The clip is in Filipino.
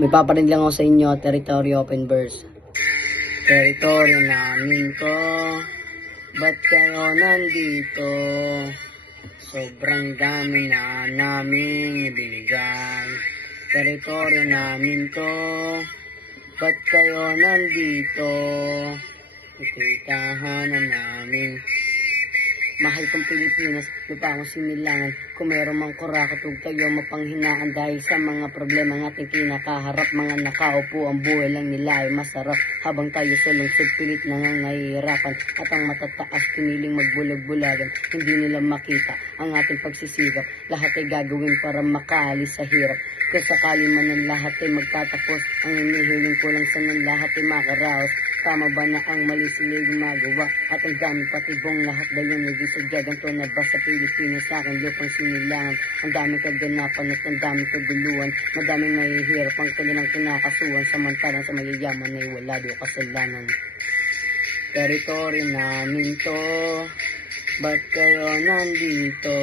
May paparinig lang ako sa inyo, territory open verse. Territoryo namin to, ba't kayo nandito? Sobrang dami na namin ibinigay. Territoryo namin to, ba't kayo nandito? Ito'y tahanan namin. Mahal kong Pilipinas, lupa akong sinilangan. Kung meron mang kurakot, huwag kayo mapanghinaan. Dahil sa mga problema ng ating kinakaharap, mga nakaupo, ang buhay lang nila ay masarap. Habang tayo sa lungsod, pilit nangangahihirapan. At ang matataas, piniling magbulag-bulagan. Hindi nila makita ang ating pagsisigap. Lahat ay gagawin para makaalis sa hirap. Kung sakali man ang lahat ay magtatapos, ang inihiling ko lang sa ng lahat ay makaraos. Tama ba na ang mali sila'y gumagawa? At ang dami patibong lahat dayon nag-isadya. Ganto na ba sa Pilipinas sa aking lupang sinilangan? Ang daming kaganapan at ang daming kaguluhan. Madaming nahihirap ang kanilang kinakasuhan. Samantalang sa mayayaman ay wala do kasalanan. Teritoryo namin to, ba't kayo nandito?